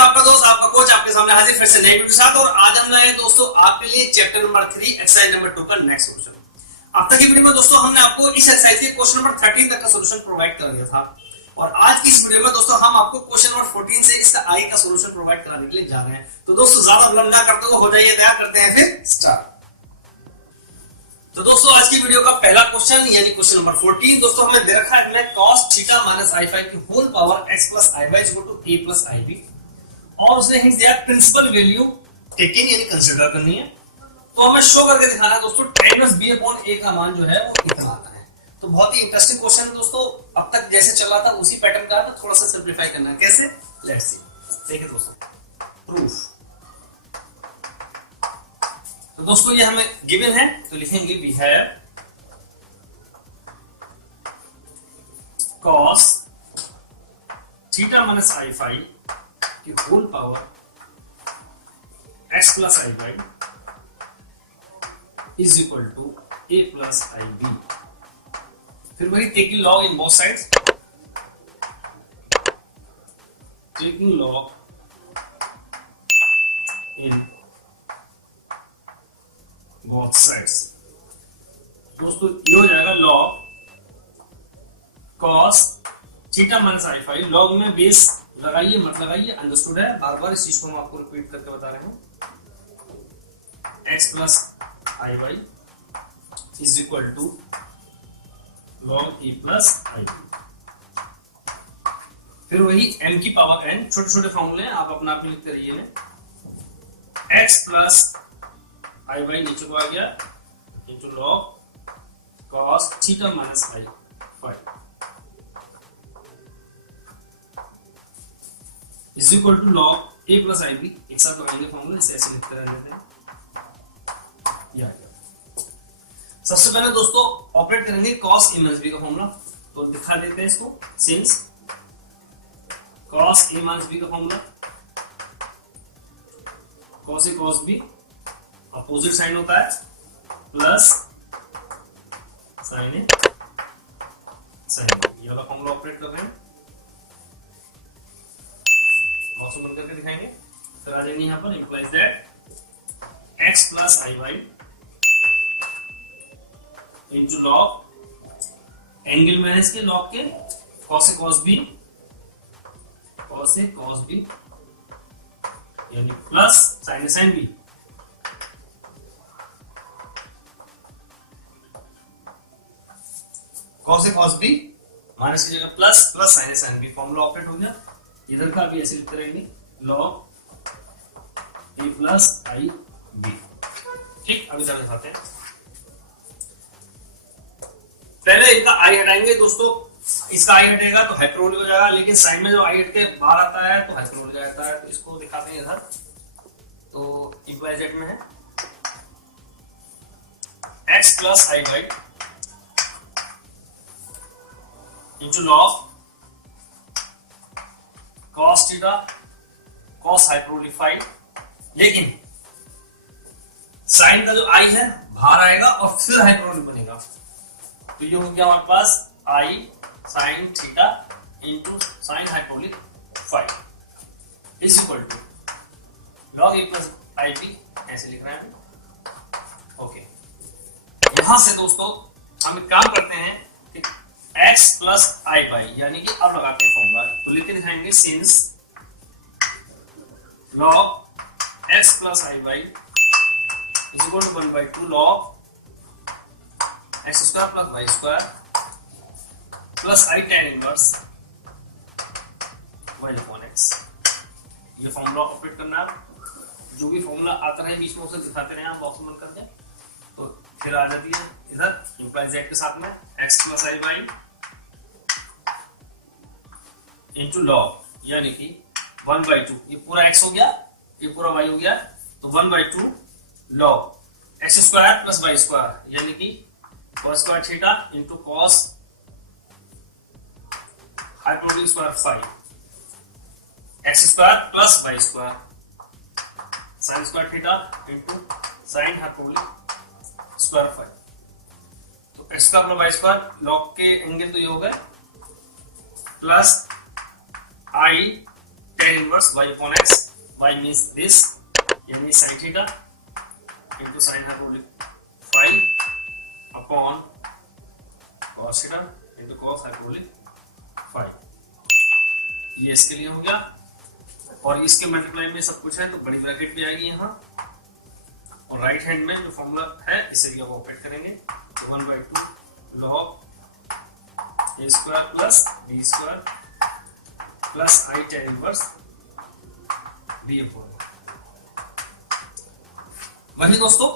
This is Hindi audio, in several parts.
आपका दोस्त आपका कोच आपके सामने हाजिर फिर से नई वीडियो के साथ। और आज हम लाए दोस्तों आपके लिए चैप्टर नंबर 3 एक्सरसाइज नंबर 2 का नेक्स्ट सोल्यूशन। अब तक की वीडियो में दोस्तों हमने आपको इस एक्सरसाइज के क्वेश्चन नंबर 13 तक का सोल्यूशन प्रोवाइड कर दिया था और आज की इस वीडियो में दोस्तों हम आपको क्वेश्चन नंबर 14 से इसका आई का सोल्यूशन प्रोवाइड कराने के लिए जा रहे हैं। तो दोस्तों ज्यादा विलंब ना करते हुए हो जाइए तैयार, करते हैं फिर स्टार्ट। तो दोस्तों आज की वीडियो का पहला क्वेश्चन यानी क्वेश्चन नंबर 14 दोस्तों हमें दे रखा है cos थीटा माइनस i5 की whole power x plus i y equal to a plus ib और उसने हिंट दिया प्रिंसिपल वैल्यू टेकन यानी कंसीडर करनी है। तो हमें शो करके दिखाना है दोस्तों tan inverse b upon a का मान जो है वो कितना आता है। तो बहुत ही इंटरेस्टिंग क्वेश्चन है दोस्तों, अब तक जैसे चल रहा था उसी पैटर्न का है, थोड़ा सा सिंपलीफाई करना है। कैसे, लेट्स सी। देखिए दोस्तों प्रूफ। तो दोस्तों ये हमें गिवन है तो लिखेंगे we have cos theta minus i5 की whole power x plus i y is equal to a plus ib। फिर वही taking log in both sides, taking log in both sides. दोस्तों ये हो जाएगा log cos theta minus i5। Log में बेस लगाइए मत लगाइए, अंडरस्टूड है। बार बार इस चीज को हम आपको रिपीट करके बता रहे हैं। x plus i y is equal to log e plus i b। फिर वही m की पावर n, छोटे छोटे फॉर्मूले हैं, आप अपना अपने लिखते रहिए। x प्लस i y नीचे को आ गया into log cos theta minus i5 is equal to log a plus ib। एक साथ लगाएंगे फॉर्मूला, इसे ऐसे लिखते रहने दें। सबसे पहले दोस्तों ऑपरेट करेंगे cos a माइनस b का फॉर्मूला, तो दिखा देते हैं इसको। Since cos a minus b का formula cos a cos b opposite sine होता है plus sine a sine b. ये वाला फॉर्मूला ऑपरेट कर रहे हैं, माउस ओपन करके दिखाएंगे। फिर आ जाएंगे यहां पर implies that x plus i y into log angle minus के लॉग के cos a cos b यानी plus sine a sine b. cos a cos b minus की जगह plus plus sine a sin b। Formula operate हो गया। इधर का भी ऐसे लिखते रहेंगे log a plus i b। ठीक, अभी जरा दिखाते हैं। पहले इनका i हटाएंगे दोस्तों, इसका i हटेगा तो हाइपरबोलिक हो जाएगा, लेकिन साइन में जो i हट के बाहर आता है तो हाइपरबोलिक आता है। तो इसको दिखाते हैं इधर, तो इंप्लाइज दैट में है x plus i y into log cos theta cos hyperbolic 5, लेकिन साइन का जो i है बाहर आएगा और फिर हाइपरबोलिक बनेगा। तो ये हो गया हमारे पास i sine theta into sine hyperbolic 5 is equal to log a plus i b. ऐसे लिख रहे हैं। ओके, यहां से दोस्तों हम एक काम करते हैं कि x प्लस आई वाई यानी कि अब लगाते हैं फॉर्मूला, तो लिख के दिखाएंगे since log x plus i y is equal to 1/2 log x square plus y square plus i tan inverse y upon x। ये फॉर्मूला ऑपरेट करना है। जो भी फॉर्मूला आता रहे बीच में उसे दिखाते रहे आप बॉक्स में बंद करके। तो फिर आ जाती है इधर इंप्लाइज दैट के साथ में x plus i Y into log यानी कि 1/2, ये पूरा x हो गया, ये पूरा y हो गया, तो 1/2 log x square plus y square यानी कि cos square theta into cos hyperbolic square 5 x square plus y square sin square theta into sin hyperbolic square 5। तो x का प्लस y स्क्वायर लॉग के एंगल तो ये हो गए plus i tan inverse y upon x, y means this, यानी sin theta into sin hyperbolic phi upon cos theta into cos hyperbolic phi। ये इसके लिए हो गया, और इसके मल्टीप्लाई में सब कुछ है तो बड़ी ब्रैकेट भी आएगी यहाँ, और राइट हैंड में जो फॉर्मूला है इसे भी आप ऑपरेट करेंगे, तो 1/2 log a square plus b square plus i tan inverse b upon. वही दोस्तों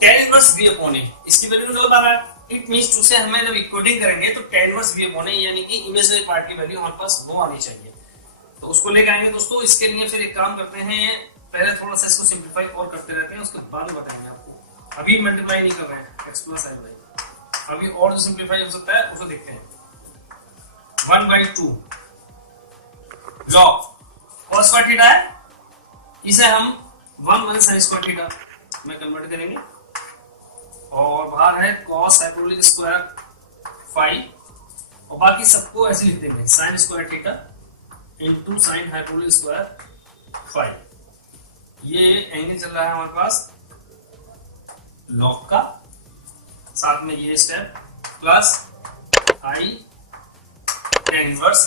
tan inverse b upon a, इसकी वैल्यू निकल पा रहा है। इट मींस टू से हमें जब इक्वेटिंग करेंगे तो tan inverse b upon a यानी कि इमेजिनरी पार्ट की वैल्यू हमारे पास वो आनी चाहिए, तो उसको लेके आएंगे दोस्तों। इसके लिए फिर एक काम करते हैं, पहले थोड़ा सा इसको सिंपलीफाई और करते रहते हैं, उसके बाद बताएंगे आपको। अभी मल्टीप्लाई नहीं कर रहे हैं x प्लस i बाई, अभी और जो सिंपलीफाई हो सकता है उसे देखते हैं। 1/2 log cos स्क्वायर थीटा है, इसे हम 1 sin स्क्वायर थीटा में कन्वर्ट करेंगे, और बाहर है cos हाइपरबोलिक स्क्वायर फाई, और बाकी सबको ऐसे लिख देंगे sin square theta into sin hyperbolic square phi. ये एंगल चल रहा है हमारे पास log का, साथ में ये step plus i tan inverse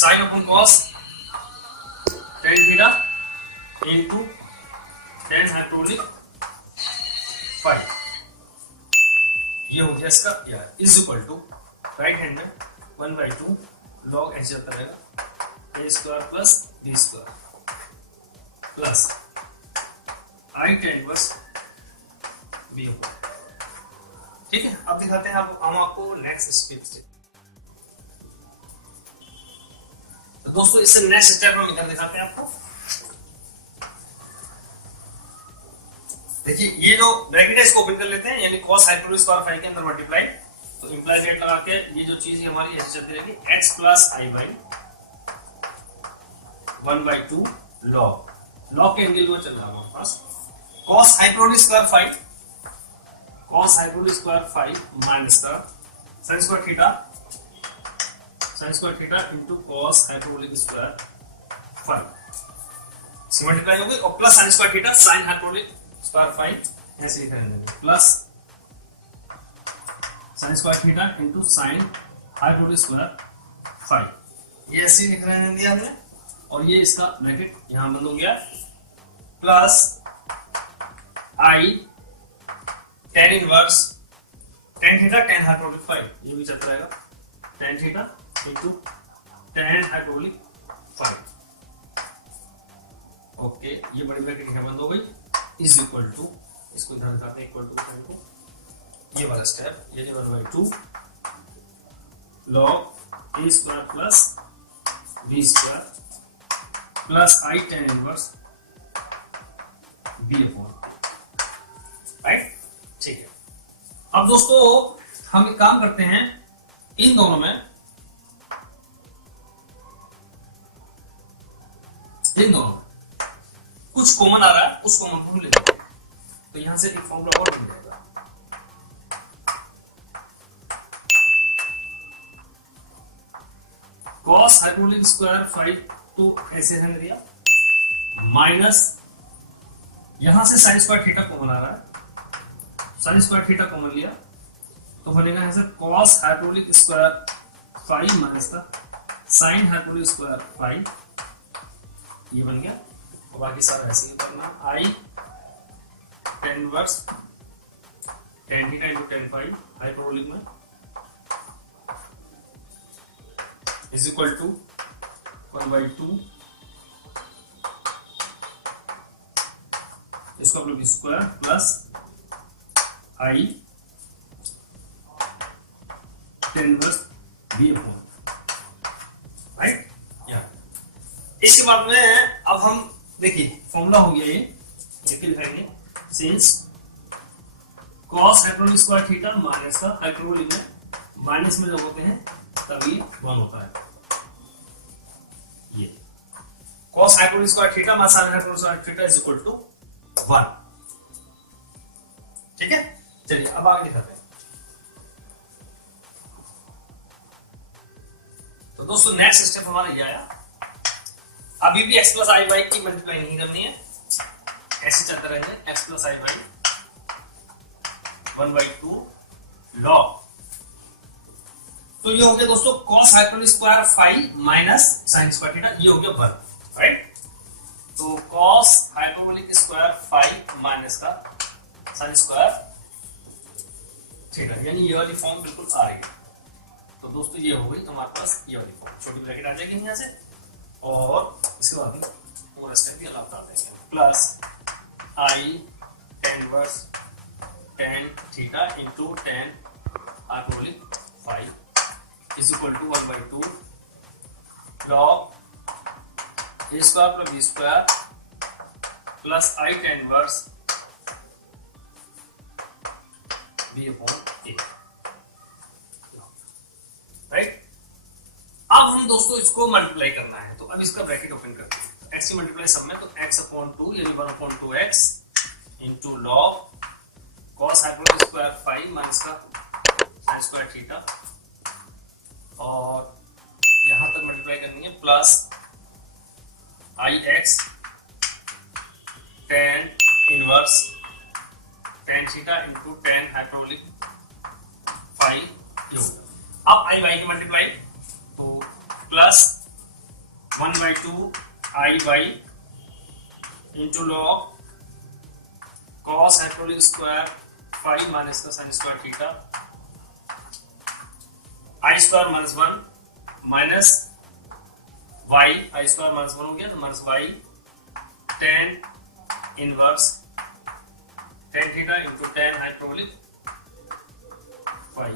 sin upon cos tan theta into tan hyperbolic phi. ये हो गया इसका यार, is equal to right hand में 1/2 log ऐसे चलता रहेगा a square plus b square plus i tan inverse b upon. ठीक है, अब दिखाते हैं हम आपको नेक्स्ट स्टेप से। तो दोस्तों इससे नेक्स्ट स्टेप हम इधर दिखाते हैं आपको। देखिए ये जो ब्रैकेट है इसको ओपन कर लेते हैं, यानी cos हाइपरबोलिक स्क्वायर फाई के अंदर मल्टीप्लाई, तो इंप्लाई गेट लगा के ये जो चीज है हमारी ऐसे चलती रहेगी, x plus i by 1/2 log के एंगल में चल रहा है हमारे पास cos hyperbolic square phi, cos hyperbolic square phi minus का sin square theta into cos hyperbolic square phi, इसकी मल्टीप्लाई होगी, और plus sin square theta sin hyperbolic square phi ऐसे लिख रहे हैं, plus sin square theta into sin hyperbolic square phi, ये ऐसे लिख रहे हैं दिया हमने, और ये इसका ब्रैकेट यहां बंद हो गया, plus i tan inverse tan theta tan hyperbolic phi, ये भी चलता रहेगा tan theta into tan hyperbolic phi. Okay, ये बड़ी ब्रैकेट यहां बंद हो गई, इज इक्वल टू, इसको इधर दिखाते हैं इक्वल टू को, ये वाला स्टेप, ये 1/2 log a square plus b square plus i tan inverse b upon, right. ठीक है, अब दोस्तों हम एक काम करते हैं, इन दोनों में कुछ कॉमन आ रहा है, उस कॉमन को हम लेते हैं, तो यहां से एक फॉर्मूला और मिल जाएगा, cos हाइपरबोलिक स्क्वायर फाई, तो ऐसे रहने दिया, माइनस यहां से sin स्क्वायर थीटा कॉमन आ रहा है, sin स्क्वायर थीटा कॉमन लिया तो बनेगा यहां से cos hyperbolic square phi minus का sin हाइपरबोलिक स्क्वायर फाई, ये बन गया, और बाकी सारा ऐसे ही करना, i tan inverse tan theta into tan phi hyperbolic में इज इक्वल टू 1/2 इसको अपने square plus i tan inverse b upon, right. इसके बाद में अब हम देखिए फॉर्मूला हो गया, ये लिखाएंगे sin cos hyperbolic square theta minus का हाइपरबोलिक में माइनस में जब होते हैं तभी 1 होता है, ये cos hyperbolic square theta minus sin hyperbolic square theta is equal to 1। ठीक है, चलिए अब आगे दिखाते हैं। तो दोस्तों नेक्स्ट स्टेप हमारा ये आया, अभी भी x प्लस आई वाई की मल्टीप्लाई नहीं करनी है, ऐसे चलते रहेंगे x plus i y 1/2 log. तो ये हो गया दोस्तों cos hyperbolic square phi minus sine square theta, ये हो गया 1, राइट। तो cos hyperbolic square phi minus का साइन स्क्वायर थीटा, यानी ये वाली फॉर्म बिल्कुल आ रही है। तो दोस्तों ये हो गई हमारे पास ये वाली फॉर्म, छोटी ब्रैकेट आ जाएगी यहाँ से, और इसके बाद हम पूरा स्टेप भी अलग कर देंगे, plus i tan inverse tan theta into tan hyperbolic phi is equal to 1/2 log a square plus b square plus i tan inverse b upon a, right. अब हम दोस्तों इसको मल्टीप्लाई करना है, तो अब इसका ब्रैकेट ओपन करते हैं। तो x की मल्टीप्लाई सब में, तो x/2 यानी 1/2x into log cos hyperbolic square phi minus का साइन स्क्वायर थीटा, और यहां तक मल्टीप्लाई करनी है, plus ix tan inverse tan theta into tan hyperbolic phi. अब आई वाई की मल्टीप्लाई, तो plus 1/2 I Y into log cos hyperbolic square phi minus का sine square theta, I square minus 1 minus Y, I square minus 1 हो गया, तो minus Y tan inverse tan theta into tan hyperbolic phi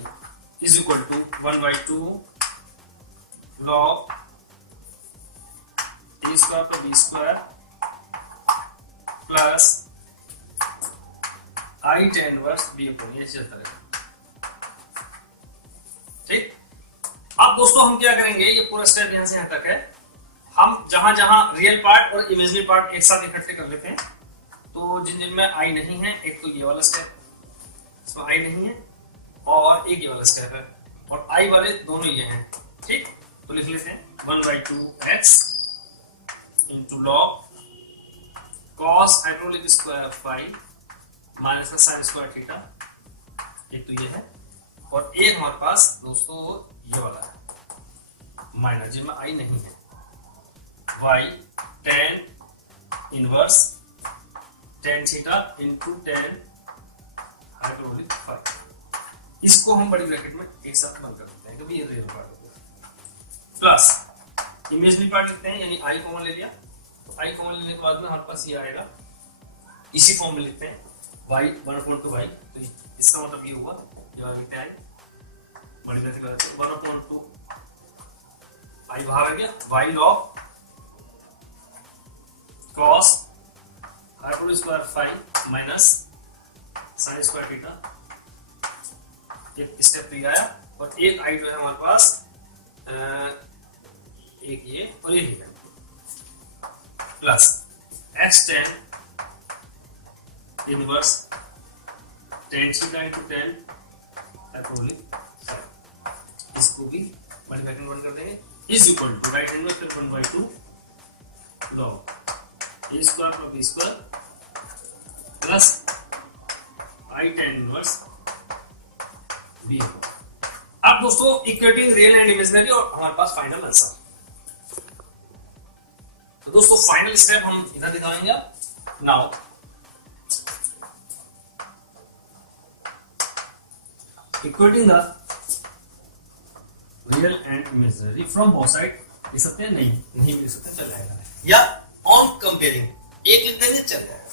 is equal to 1/2 log a square plus b square plus I tan inverse b upon A, चलता रहेगा, ठीक। अब दोस्तों हम क्या करेंगे, ये पूरा स्टेप यहां से यहां तक है, हम जहां जहां रियल पार्ट और इमेजिनरी पार्ट एक साथ इकट्ठे कर लेते हैं। तो जिन जिनमें आई नहीं है, एक तो ये वाला स्टेप, इसमें आई नहीं है, और एक ये वाला स्टेप है, और आई वाले दोनों ये हैं, ठीक। तो लिख लेते हैं 1/2x into log cos hyperbolic square phi minus का साइन स्क्वायर थीटा, एक तो ये है, और एक हमारे पास दोस्तों ये वाला है माइनस, जिनमें आई नहीं है, y tan inverse tan theta into tan hyperbolic phi. इसको हम बड़ी ब्रैकेट में एक साथ बंद कर देते हैं, क्योंकि ये रियल पार्ट हो गया, प्लस इमेजिनरी पार्ट लिखते हैं, यानी आई कॉमन ले लिया, तो आई कॉमन लेने के बाद में हमारे पास ये आएगा, इसी फॉर्म में लिखते हैं y 1/2y, तो इसका मतलब ये हुआ, ये लिखते हैं बड़ी ब्रैकेट लगाते हैं 1/2 आई बाहर आ गया, y log cos hyperbolic square phi minus sine square theta, एक स्टेप भी आया, और एक आई जो है हमारे पास एक ये और ये है, plus x tan inverse tan theta into tan hyperbolic phi, इसको भी मल्टीप्लाई में 1 कर देंगे, is equal to right hand में 1/2 log a square plus b square plus i tan inverse b। अब दोस्तों इक्वेटिंग रियल एंड इमेजिनरी, और हमारे पास फाइनल आंसर। तो दोस्तों फाइनल स्टेप हम इधर दिखाएंगे। Now equating the real and imaginary from both side, लिख सकते हैं, नहीं लिख सकते, चल जाएगा, या ऑन कंपेयरिंग एक लिखते हैं, चल जाएगा।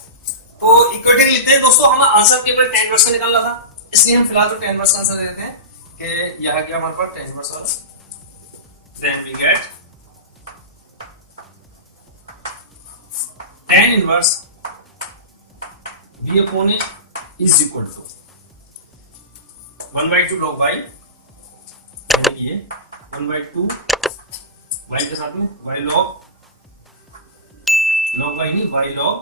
तो इक्वेटिंग लिखते हैं दोस्तों, हमें आंसर केवल tan इनवर्स का निकालना था, इसलिए हम फिलहाल तो tan इनवर्स का आंसर दे देते हैं कि यहां क्या हमारे पास tan इनवर्स वाला, then we get tan inverse b upon a is equal to 1/2 log y, यानी ये 1/2 y के साथ में y log y नहीं, y log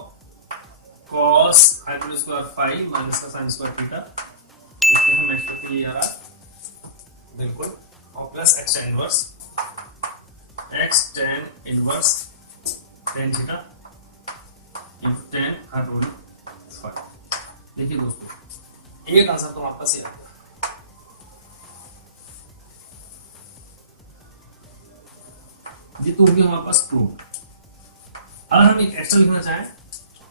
cos hyperbolic square phi minus का साइन स्क्वायर थीटा, इसमें हम एक्स पे ये आ रहा बिल्कुल, और plus x tan inverse x tan inverse tan theta into tan hyperbolic phi. देखिए दोस्तों एक आंसर तो आपका सही आएगा। ये तो होगी हमारे पास प्रूव। अगर हम एक एक्स्ट्रा लिखना चाहें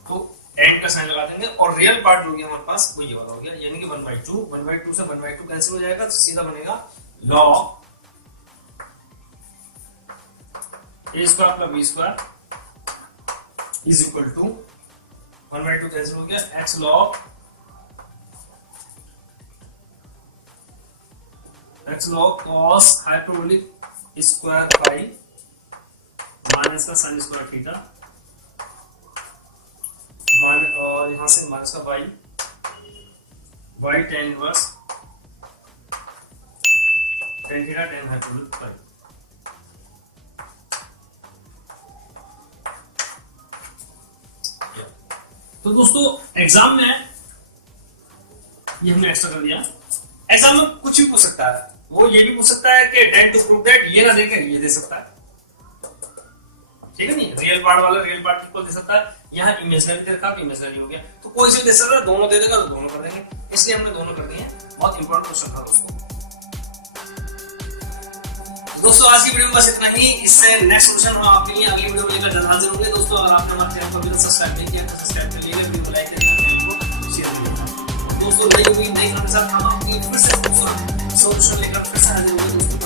तो एंड का साइन लगा देंगे और रियल पार्ट जो हमारे पास वो ये वाला हो गया, यानी कि 1/2 1/2 से 1/2 कैंसिल हो जाएगा, तो सीधा बनेगा log a square plus b square is equal to 1/2 cancel हो गया x log cos hyperbolic square pi minus का साइन स्क्वायर थीटा और यहां से माइनस का y tan inverse tan theta tan hyperbolic pi. तो दोस्तों एग्जाम में ये हमने एक्स्ट्रा कर दिया। एग्जाम में कुछ भी पूछ सकता है, वो ये भी पूछ सकता है कि डेंट टू प्रूव दैट, ये ना देके ये दे सकता है, ठीक है नहीं, रियल पार्ट वाला रियल पार्ट इक्वल दे सकता है, यहाँ इमेजिनरी दे रखा तो इमेजिनरी हो गया, तो कोई से दे सकता है, दोनों दे देगा तो दोनों कर देंगे, इसलिए हमने दोनों कर दिए। बहुत इंपॉर्टेंट क्वेश्चन था दोस्तों। दोस्तों आज की वीडियो में बस इतना ही, इससे नेक्स्ट क्वेश्चन हम आपके लिए अगली वीडियो में लेकर जल्द जरूर है। दोस्तों अगर आपने हमारे चैनल को अभी तक सब्सक्राइब नहीं किया तो सब्सक्राइब कर लीजिए, वीडियो को लाइक करिए, चैनल को शेयर करिए। दोस्तों नई वीडियो नई के साथ हम आपकी फिर से सॉल्यूशन लेकर फिर से हाजिर होंगे दोस्तों।